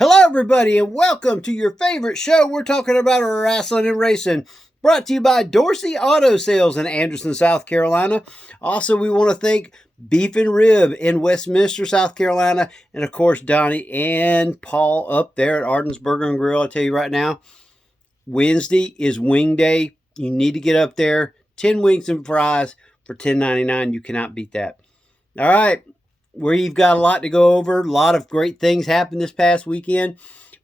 Hello, everybody, and welcome to your favorite show. We're talking about Rasslin and Racin, brought to you by Dorsey Auto Sales in Anderson, South Carolina. Also, we want to thank Beef and Rib in Westminster, South Carolina, and of course, Donnie and Paul up there at Arden's Burger and Grill. I tell you right now, Wednesday is wing day. You need to get up there. 10 wings and fries for $10.99. You cannot beat that. All right. We've got a lot to go over. A lot of great things happened this past weekend.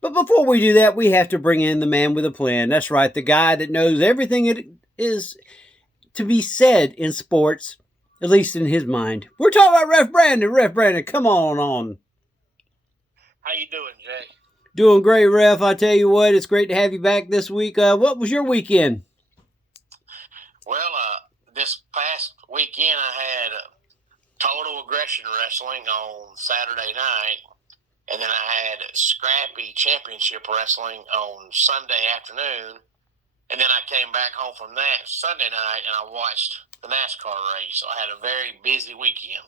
But before we do that, we have to bring in the man with a plan. That's right, the guy that knows everything it is to be said in sports, at least in his mind. We're talking about Ref Brandon. Ref Brandon, come on. How you doing, Jay? Doing great, Ref. I tell you what, it's great to have you back this week. What was your weekend? Well, this past weekend I had Total Aggression Wrestling on Saturday night, and then I had Scrappy Championship Wrestling on Sunday afternoon, and then I came back home from that Sunday night and I watched the NASCAR race. So I had a very busy weekend.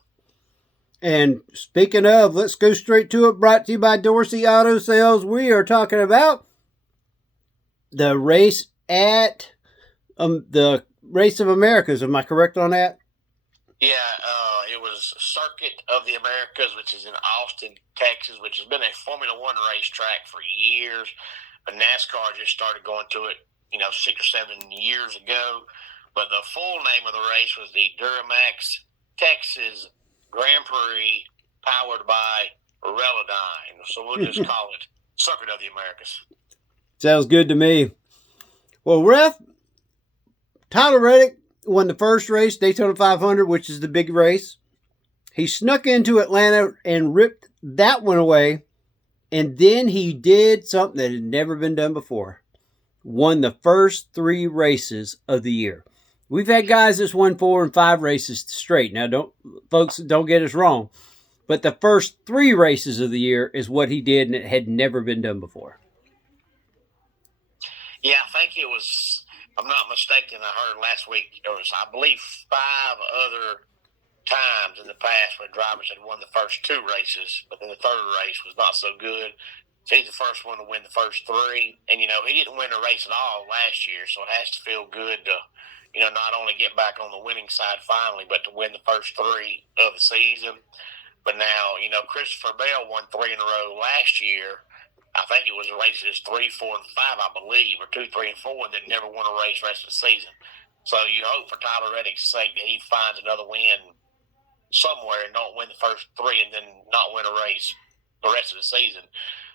And speaking of, let's go straight to it. Brought to you by Dorsey Auto Sales. We are talking about the race at the Race of Americas. Am I correct on that? Yeah, it was Circuit of the Americas, which is in Austin, Texas, which has been a Formula One racetrack for years. But NASCAR just started going to it, 6 or 7 years ago. But the full name of the race was the Duramax Texas Grand Prix, powered by Relodyne. So we'll just call it Circuit of the Americas. Sounds good to me. Well, Ref, Tyler Reddick won the first race, Daytona 500, which is the big race. He snuck into Atlanta and ripped that one away. And then he did something that had never been done before. Won the first 3 races of the year. We've had guys that's won 4 and 5 races straight. Now, don't get us wrong. But the first 3 races of the year is what he did, and it had never been done before. Yeah, I think it was, if I'm not mistaken, I heard last week, there was, I believe, 5 other times in the past where drivers had won the first 2 races, but then the third race was not so good. So he's the first one to win the first 3. And, he didn't win a race at all last year, so it has to feel good to, not only get back on the winning side finally, but to win the first 3 of the season. But now, Christopher Bell won 3 in a row last year. I think it was races 3, 4, and 5, I believe, or 2, 3, and 4, and then never won a race rest of the season. So you hope for Tyler Reddick's sake that he finds another win somewhere and don't win the first 3 and then not win a race the rest of the season.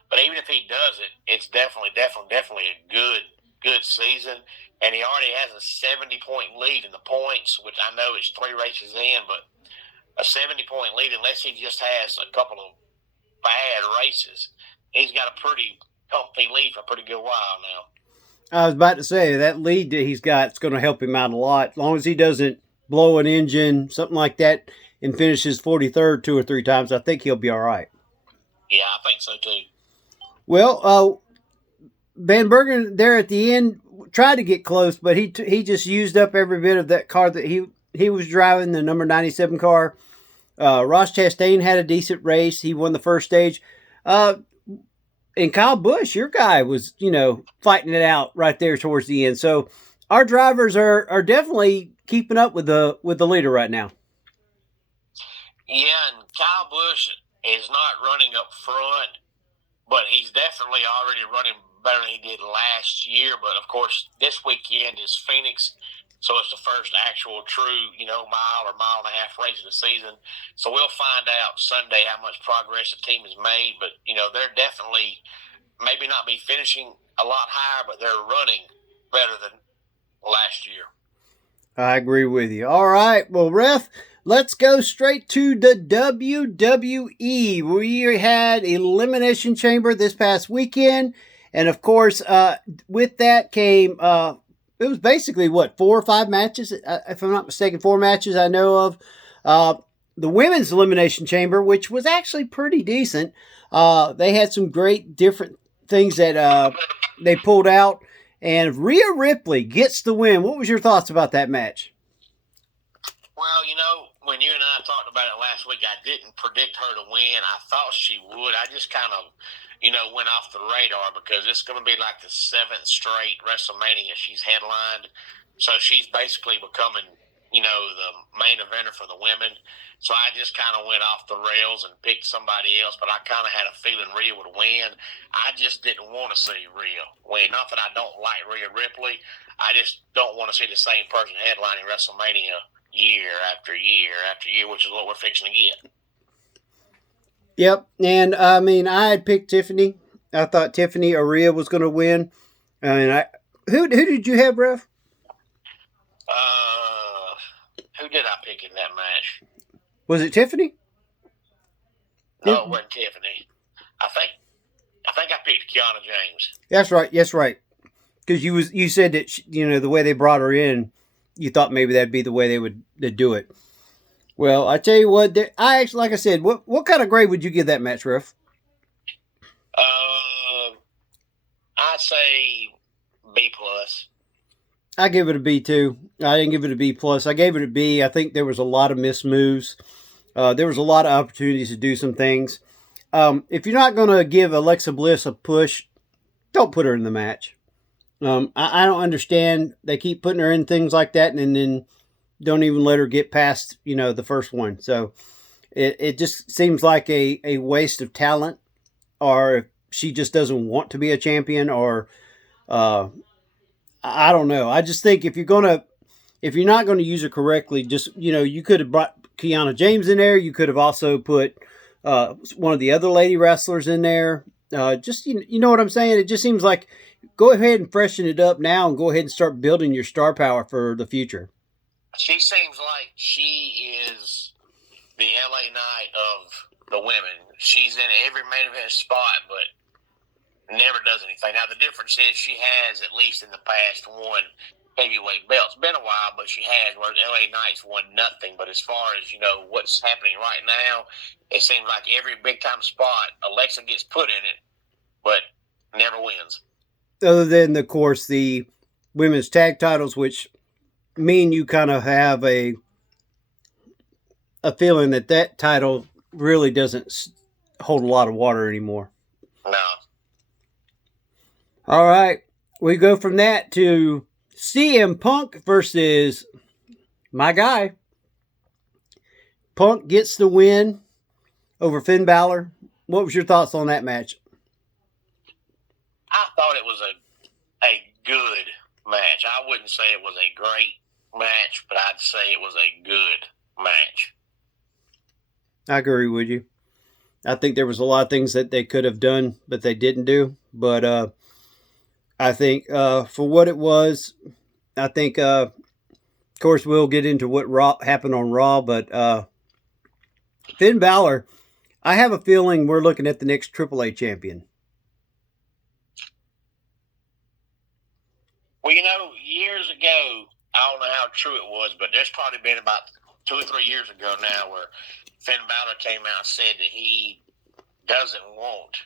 But even if he does it, it's definitely a good season. And he already has a 70-point lead in the points, which I know is 3 races in, but a 70-point lead, unless he just has a couple of bad races, he's got a pretty comfy lead for a pretty good while now. I was about to say, that lead that he's got is going to help him out a lot. As long as he doesn't blow an engine, something like that, and finishes 43rd 2 or 3 times, I think he'll be all right. Yeah, I think so too. Well, Van Bergen there at the end tried to get close, but he just used up every bit of that car that he was driving, the number 97 car. Ross Chastain had a decent race. He won the first stage. And Kyle Busch, your guy, was, fighting it out right there towards the end. So our drivers are definitely keeping up with the leader right now. Yeah, and Kyle Busch is not running up front, but he's definitely already running better than he did last year. But, of course, this weekend is Phoenix, so it's the first actual true, mile or mile and a half race of the season. So we'll find out Sunday how much progress the team has made. But, they're definitely maybe not be finishing a lot higher, but they're running better than last year. I agree with you. All right. Well, Ref, let's go straight to the WWE. We had Elimination Chamber this past weekend. And, of course, with that came, it was basically, 4 or 5 matches? If I'm not mistaken, 4 matches I know of. The Women's Elimination Chamber, which was actually pretty decent. They had some great different things that they pulled out. And Rhea Ripley gets the win. What was your thoughts about that match? Well, when you and I talked about it last week, I didn't predict her to win. I thought she would. I just kind of, went off the radar because it's going to be like the 7th straight WrestleMania she's headlined. So she's basically becoming, the main eventer for the women. So I just kind of went off the rails and picked somebody else, but I kind of had a feeling Rhea would win. I just didn't want to see Rhea win. Not that I don't like Rhea Ripley. I just don't want to see the same person headlining WrestleMania year after year after year, which is what we're fixing to get. Yep, and I mean, I had picked Tiffany. I thought Tiffany or Rhea was going to win. Who did you have, Ref? Who did I pick in that match? Was it Tiffany? No, it wasn't Tiffany. I think I picked Kiana James. That's right. That's right. Because you said that the way they brought her in, you thought maybe that'd be the way they'd do it. Well, I tell you what, I actually, like I said, what kind of grade would you give that match, Ref? I'd say B plus. I give it a B too. I didn't give it a B plus. I gave it a B. I think there was a lot of missed moves. There was a lot of opportunities to do some things. If you're not going to give Alexa Bliss a push, don't put her in the match. I don't understand. They keep putting her in things like that and then don't even let her get past, the first one. So it just seems like a waste of talent, or if she just doesn't want to be a champion, or I don't know. I just think if you're not going to use her correctly, just, you could have brought Kiana James in there. You could have also put one of the other lady wrestlers in there. Just, you know what I'm saying? It just seems like go ahead and freshen it up now and go ahead and start building your star power for the future. She seems like she is the LA Knight of the women. She's in every main event spot, but never does anything. Now, the difference is she has, at least in the past, won heavyweight belts. It's been a while, but she has, where LA Knight's won nothing. But as far as, what's happening right now, it seems like every big-time spot, Alexa gets put in it, but never wins. Other than, of course, the women's tag titles, which me and you kind of have a feeling that title really doesn't hold a lot of water anymore. No. All right. We go from that to CM Punk versus my guy. Punk gets the win over Finn Balor. What was your thoughts on that match? I thought it was a good match. I wouldn't say it was a great match, but I'd say it was a good match. I agree with you. I think there was a lot of things that they could have done, but they didn't do. But I think for what it was, I think, of course, we'll get into what happened on Raw, but Finn Balor, I have a feeling we're looking at the next AAA champion. Well, years ago, I don't know how true it was, but there's probably been about 2 or 3 years ago now where Finn Balor came out and said that he doesn't want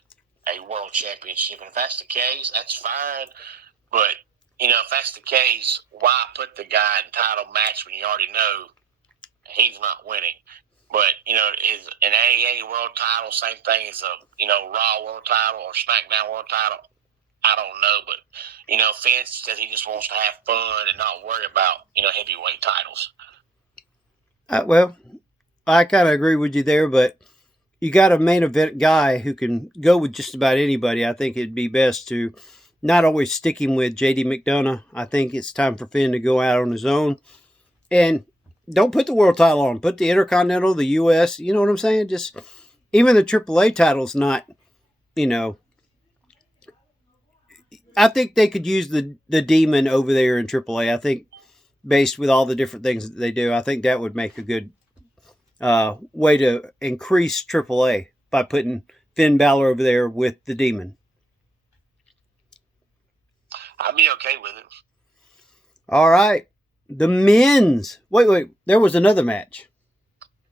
a world championship. And if that's the case, that's fine. But, if that's the case, why put the guy in title match when you already know he's not winning? But, is an AAA world title same thing as a, Raw world title or SmackDown world title? I don't know. But, Finn says he just wants to have fun and not worry about, heavyweight titles. Well, I kind of agree with you there, but you got a main event guy who can go with just about anybody. I think it'd be best to not always stick him with JD McDonough. I think it's time for Finn to go out on his own. And don't put the world title on. Put the Intercontinental, the U.S., you know what I'm saying? Just, even the AAA title's not, I think they could use the Demon over there in AAA. I think based with all the different things that they do, I think that would make a good way to increase AAA by putting Finn Balor over there with the Demon. I'd be okay with it. All right. The men's. Wait. There was another match.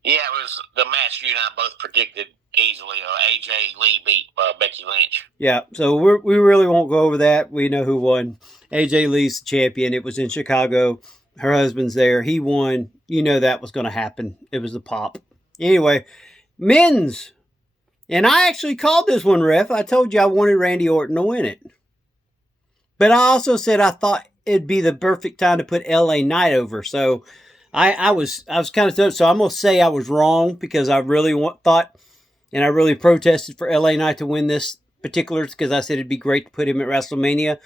Yeah, it was the match you and I both predicted easily. AJ Lee beat Becky Lynch. Yeah, so we really won't go over that. We know who won. AJ Lee's the champion. It was in Chicago. Her husband's there. He won. You know that was going to happen. It was the pop. Anyway, men's. And I actually called this one, Ref. I told you I wanted Randy Orton to win it. But I also said I thought it'd be the perfect time to put LA Knight over. So I was kind of tough. So I'm gonna say I was wrong because I really thought and I really protested for LA Knight to win this particular because I said it'd be great to put him at WrestleMania,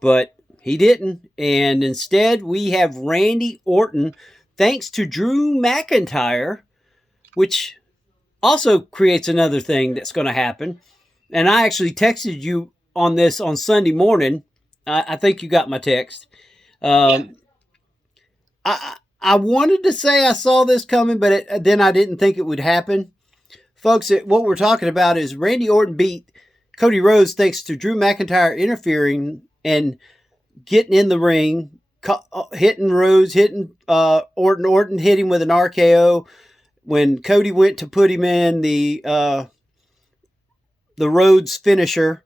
but he didn't. And instead, we have Randy Orton, thanks to Drew McIntyre, which also creates another thing that's going to happen. And I actually texted you on this on Sunday morning. I think you got my text. I wanted to say I saw this coming, but then I didn't think it would happen. Folks, what we're talking about is Randy Orton beat Cody Rhodes thanks to Drew McIntyre interfering and getting in the ring, hitting Rhodes, hitting Orton. Orton hit him with an RKO. When Cody went to put him in the Rhodes finisher,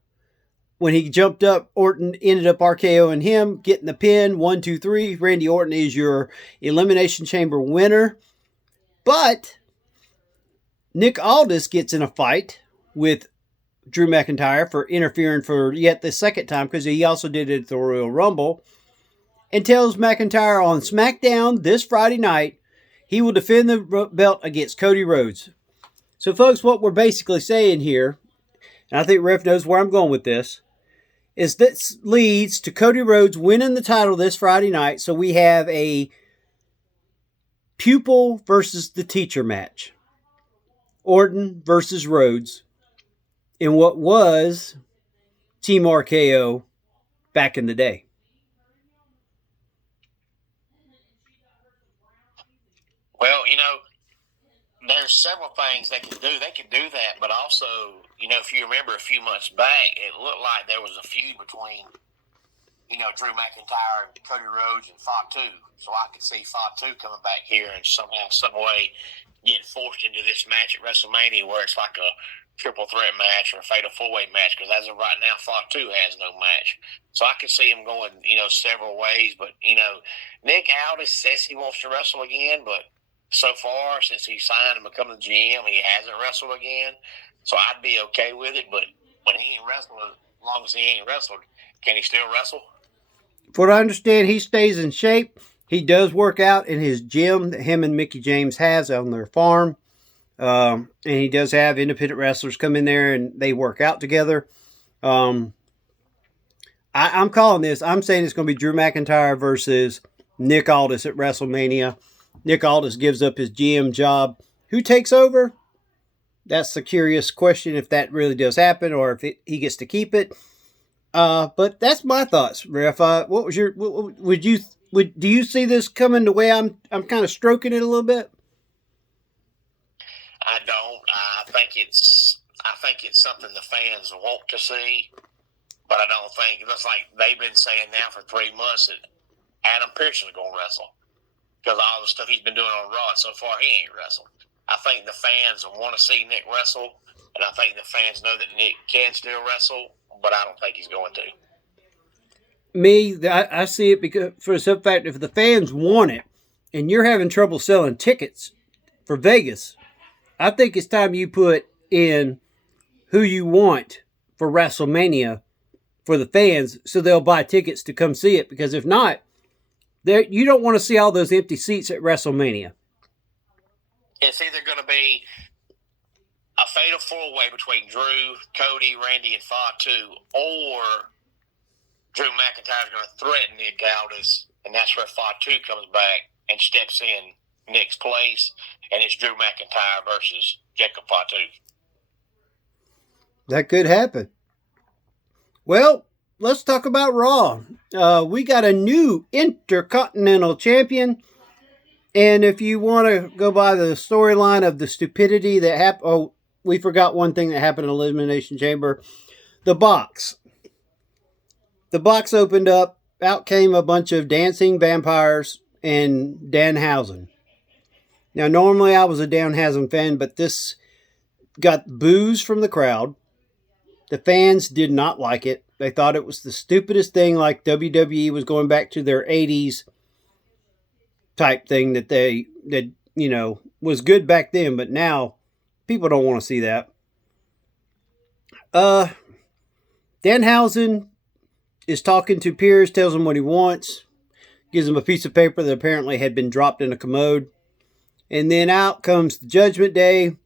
when he jumped up, Orton ended up RKOing him, getting the pin. 1, 2, 3. Randy Orton is your Elimination Chamber winner. But Nick Aldis gets in a fight with Drew McIntyre for interfering for yet the second time, because he also did it at the Royal Rumble, and tells McIntyre on SmackDown this Friday night he will defend the belt against Cody Rhodes. So, folks, what we're basically saying here, and I think Ref knows where I'm going with this, is this leads to Cody Rhodes winning the title this Friday night. So we have a pupil versus the teacher match. Orton versus Rhodes in what was Team RKO back in the day. Well, there's several things they can do. They can do that, but also, if you remember a few months back, it looked like there was a feud between, Drew McIntyre and Cody Rhodes and Fatu. So I could see Fatu coming back here and somehow, some way getting forced into this match at WrestleMania where it's like a triple threat match or a fatal four-way match, because as of right now, Fatu has no match. So I could see him going, several ways. But, Nick Aldis says he wants to wrestle again, but so far, since he signed and become the GM, he hasn't wrestled again. So I'd be okay with it. But when he ain't wrestled, as long as he ain't wrestled, can he still wrestle? From what I understand, he stays in shape. He does work out in his gym that him and Mickey James has on their farm. And he does have independent wrestlers come in there and they work out together. I'm calling this. I'm saying it's going to be Drew McIntyre versus Nick Aldis at WrestleMania. Nick Aldis gives up his GM job. Who takes over? That's the curious question, if that really does happen or if he gets to keep it. But that's my thoughts, Ref. What was your? Do you see this coming the way I'm kind of stroking it a little bit? I don't. I think it's something the fans want to see, but I don't think it looks like they've been saying now for 3 months that Adam Pearce is going to wrestle because all the stuff he's been doing on Raw so far, he ain't wrestled. I think the fans want to see Nick wrestle, and I think the fans know that Nick can still wrestle, but I don't think he's going to. I see it because for the simple fact, if the fans want it, and you're having trouble selling tickets for Vegas, I think it's time you put in who you want for WrestleMania for the fans so they'll buy tickets to come see it. Because if not, you don't want to see all those empty seats at WrestleMania. It's either going to be a fatal four-way between Drew, Cody, Randy, and Fatu, or Drew McIntyre is going to threaten Nick Aldis, and that's where Fatu comes back and steps in Nick's place, and it's Drew McIntyre versus Jacob Fatu. That could happen. Well, let's talk about Raw. We got a new Intercontinental Champion. And if you want to go by the storyline of the stupidity that happened, we forgot one thing that happened in Elimination Chamber. The box. The box opened up. Out came a bunch of dancing vampires and Danhausen. Now, normally I was a Danhausen fan, but this got boos from the crowd. The fans did not like it. They thought it was the stupidest thing, like WWE was going back to their 80s type thing that was good back then, but now people don't want to see that. Uh, Danhausen is talking to Pierce, tells him what he wants, gives him a piece of paper that apparently had been dropped in a commode, and then out comes the Judgment Day.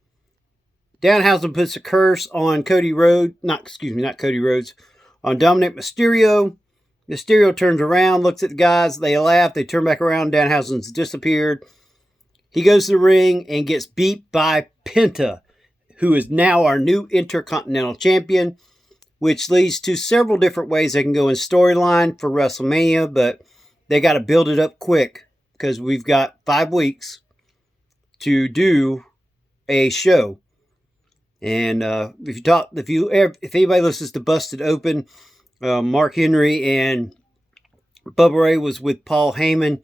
Danhausen puts a curse on Cody Rhodes, not Cody Rhodes, on Dominic Mysterio. Mysterio turns around, looks at the guys, they laugh, they turn back around, Danhausen's disappeared. He goes to the ring and gets beat by Penta, who is now our new Intercontinental Champion, which leads to several different ways they can go in storyline for WrestleMania, but they got to build it up quick because we've got 5 weeks to do a show. And if anybody listens to Busted Open, Mark Henry and Bubba Ray was with Paul Heyman,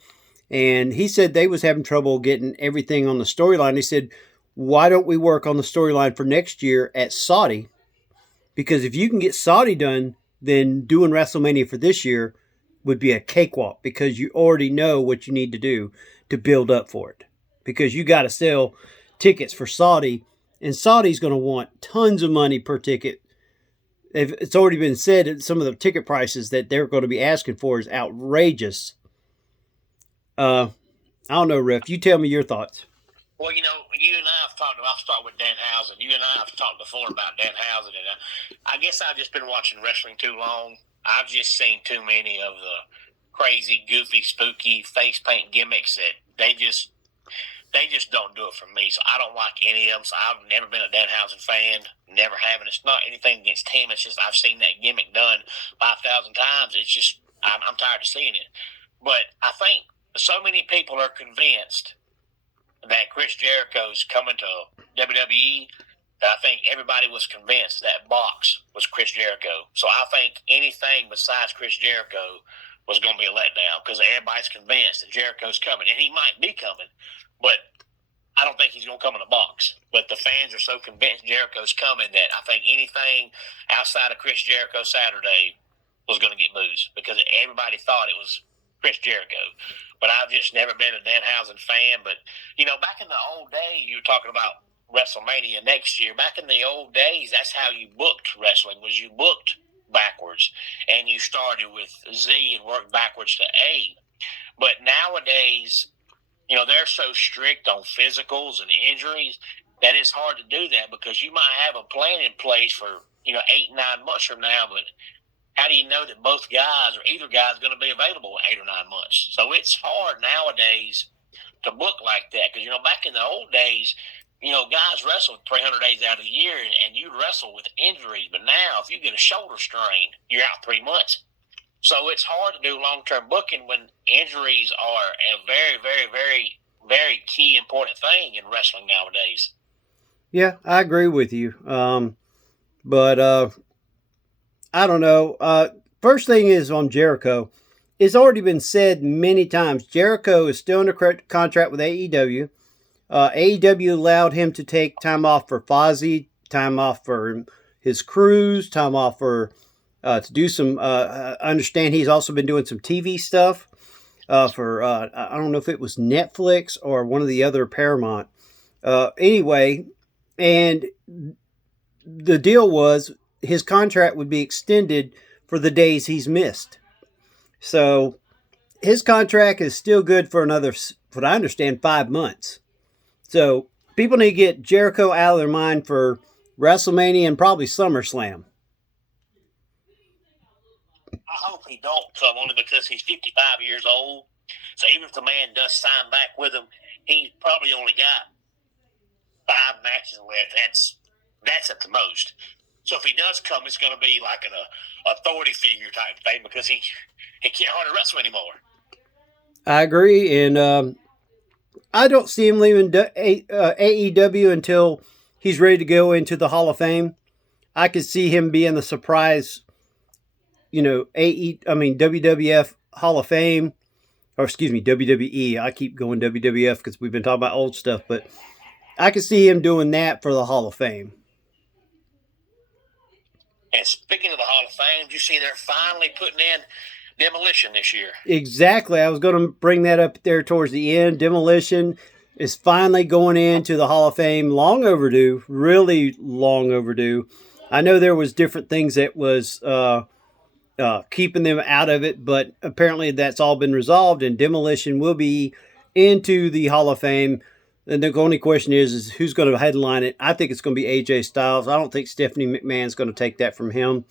and he said they was having trouble getting everything on the storyline. He said, why don't we work on the storyline for next year at Saudi? Because if you can get Saudi done, then doing WrestleMania for this year would be a cakewalk because you already know what you need to do to build up for it. Because you got to sell tickets for Saudi, and Saudi's going to want tons of money per ticket. It's already been said that some of the ticket prices that they're going to be asking for is outrageous. I don't know, Riff. You tell me your thoughts. Well, you and I have talked. I'll start with Danhausen. You and I have talked before about Danhausen, and I guess I've just been watching wrestling too long. I've just seen too many of the crazy, goofy, spooky face paint gimmicks that they just don't do it for me. So I don't like any of them. So I've never been a Danhausen fan. Never have. And it's not anything against him. It's just I've seen that gimmick done 5,000 times. It's just I'm tired of seeing it. But I think so many people are convinced that Chris Jericho's coming to WWE. I think everybody was convinced that box was Chris Jericho. So I think anything besides Chris Jericho was going to be a letdown because everybody's convinced that Jericho's coming. And he might be coming, but I don't think he's going to come in a box. But the fans are so convinced Jericho's coming that I think anything outside of Chris Jericho Saturday was going to get booed because everybody thought it was Chris Jericho. But I've just never been a Danhausen fan. But, back in the old days, you were talking about WrestleMania next year. Back in the old days, that's how you booked wrestling, was you booked backwards. And you started with Z and worked backwards to A. But nowadays, they're so strict on physicals and injuries that it's hard to do that because you might have a plan in place for, 8-9 months from now, but how do you know that both guys or either guy is going to be available in 8 or 9 months? So it's hard nowadays to book like that because, back in the old days, guys wrestled 300 days out of the year and you wrestle with injuries. But now if you get a shoulder strain, you're out 3 months. So it's hard to do long-term booking when injuries are a very, very, very, very key important thing in wrestling nowadays. Yeah, I agree with you. But I don't know. First thing is on Jericho. It's already been said many times. Jericho is still under contract with AEW. AEW allowed him to take time off for Fozzy, time off for his cruise, time off for to do some. I understand he's also been doing some TV stuff for. I don't know if it was Netflix or one of the other Paramount. Anyway, and the deal was his contract would be extended for the days he's missed. So his contract is still good for another, what I understand, 5 months. So people need to get Jericho out of their mind for WrestleMania and probably SummerSlam. I hope he don't come, only because he's 55 years old. So even if the man does sign back with him, he's probably only got 5 matches left. That's at the most. So if he does come, it's going to be like an authority figure type thing because he can't hardly wrestle anymore. I agree, and I don't see him leaving AEW until he's ready to go into the Hall of Fame. I could see him being the surprise, WWF Hall of Fame, or excuse me, WWE. I keep going WWF because we've been talking about old stuff, but I could see him doing that for the Hall of Fame. And speaking of the Hall of Fame, you see they're finally putting in Demolition this year. Exactly. I was going to bring that up there towards the end. Demolition is finally going into the Hall of Fame. Long overdue. Really long overdue. I know there was different things that was keeping them out of it, but apparently that's all been resolved, and Demolition will be into the Hall of Fame. And the only question is who's going to headline it. I think it's going to be AJ Styles. I don't think Stephanie McMahon's going to take that from him.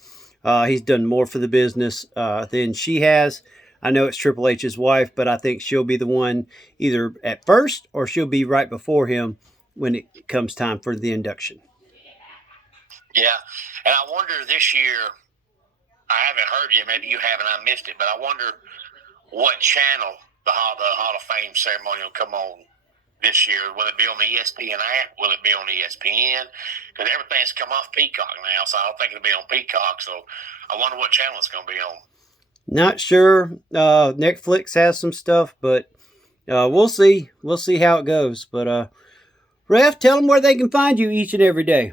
He's done more for the business than she has. I know it's Triple H's wife, but I think she'll be the one either at first or she'll be right before him when it comes time for the induction. Yeah, and I wonder this year, I haven't heard yet, maybe you haven't, I missed it, but I wonder what channel the Hall of Fame ceremony will come on this year. Will it be on the ESPN app? Will it be on ESPN? Because everything's come off Peacock now, so I don't think it'll be on Peacock. So I wonder what channel it's going to be on. Not sure. Netflix has some stuff, but we'll see. We'll see how it goes. But Ref, tell them where they can find you each and every day.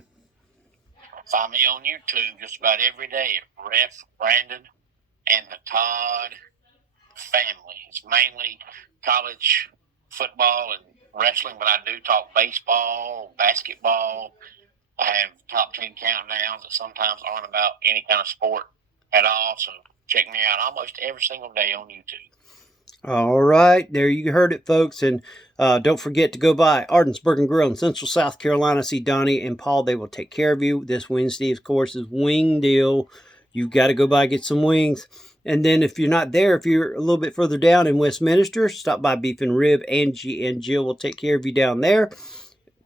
Find me on YouTube just about every day at Ref Brandon and the Todd family. It's mainly college football and wrestling, but I do talk baseball, basketball. I have top 10 countdowns that sometimes aren't about any kind of sport at all. So check me out almost every single day on YouTube. All right, there you heard it, folks. And don't forget to go by Arden's Burger and Grill in Central South Carolina. See Donnie and Paul. They will take care of you. This Wednesday, of course, is Wing Deal. You've got to go by and get some wings. And then if you're not there, if you're a little bit further down in Westminster, stop by Beef and Rib. Angie and Jill will take care of you down there.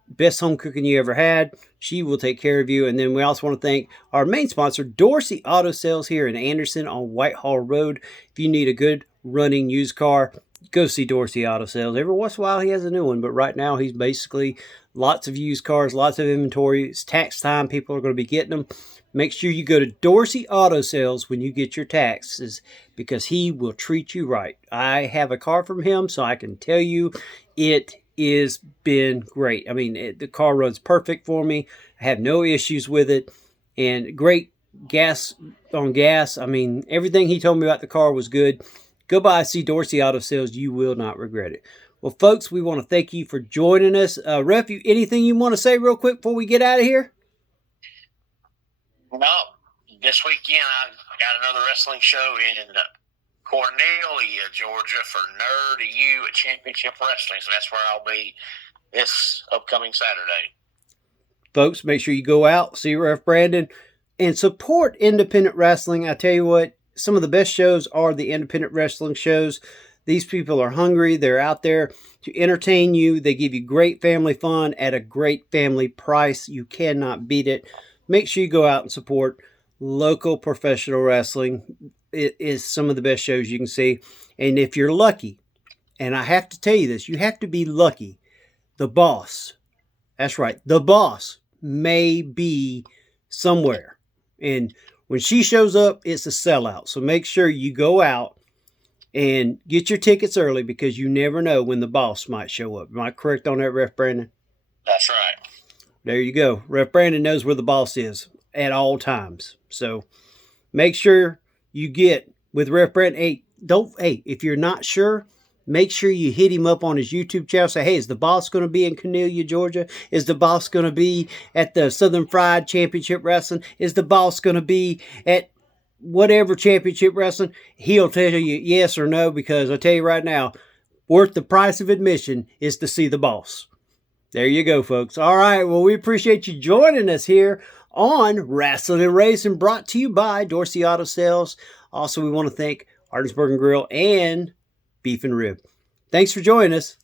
Best home cooking you ever had. She will take care of you. And then we also want to thank our main sponsor, Dorsey Auto Sales here in Anderson on Whitehall Road. If you need a good running used car, go see Dorsey Auto Sales. Every once in a while he has a new one, but right now he's basically lots of used cars, lots of inventory. It's tax time. People are going to be getting them. Make sure you go to Dorsey Auto Sales when you get your taxes because he will treat you right. I have a car from him, so I can tell you it has been great. I mean, the car runs perfect for me. I have no issues with it. And great gas on gas. I mean, everything he told me about the car was good. Go by and see Dorsey Auto Sales. You will not regret it. Well, folks, we want to thank you for joining us. Ref, anything you want to say real quick before we get out of here? No. This weekend, I got another wrestling show in Cornelia, Georgia for Nerd U at Championship Wrestling. So that's where I'll be this upcoming Saturday. Folks, make sure you go out, see Ref Brandon, and support independent wrestling. I tell you what, some of the best shows are the independent wrestling shows. These people are hungry. They're out there to entertain you. They give you great family fun at a great family price. You cannot beat it. Make sure you go out and support local professional wrestling. It is some of the best shows you can see. And if you're lucky, and I have to tell you this, you have to be lucky. The boss, that's right, the boss may be somewhere. And when she shows up, it's a sellout. So make sure you go out and get your tickets early because you never know when the boss might show up. Am I correct on that, Ref Brandon? That's right. There you go. Ref Brandon knows where the boss is at all times. So make sure you get with Ref Brandon. Hey, if you're not sure, make sure you hit him up on his YouTube channel. Say, hey, is the boss going to be in Cornelia, Georgia? Is the boss going to be at the Southern Fried Championship Wrestling? Is the boss going to be at whatever Championship Wrestling? He'll tell you yes or no because I tell you right now, worth the price of admission is to see the boss. There you go, folks. All right, well, we appreciate you joining us here on Rasslin and Racin, brought to you by Dorsey Auto Sales. Also, we want to thank Arden's Burger and Grill and Beef and Rib. Thanks for joining us.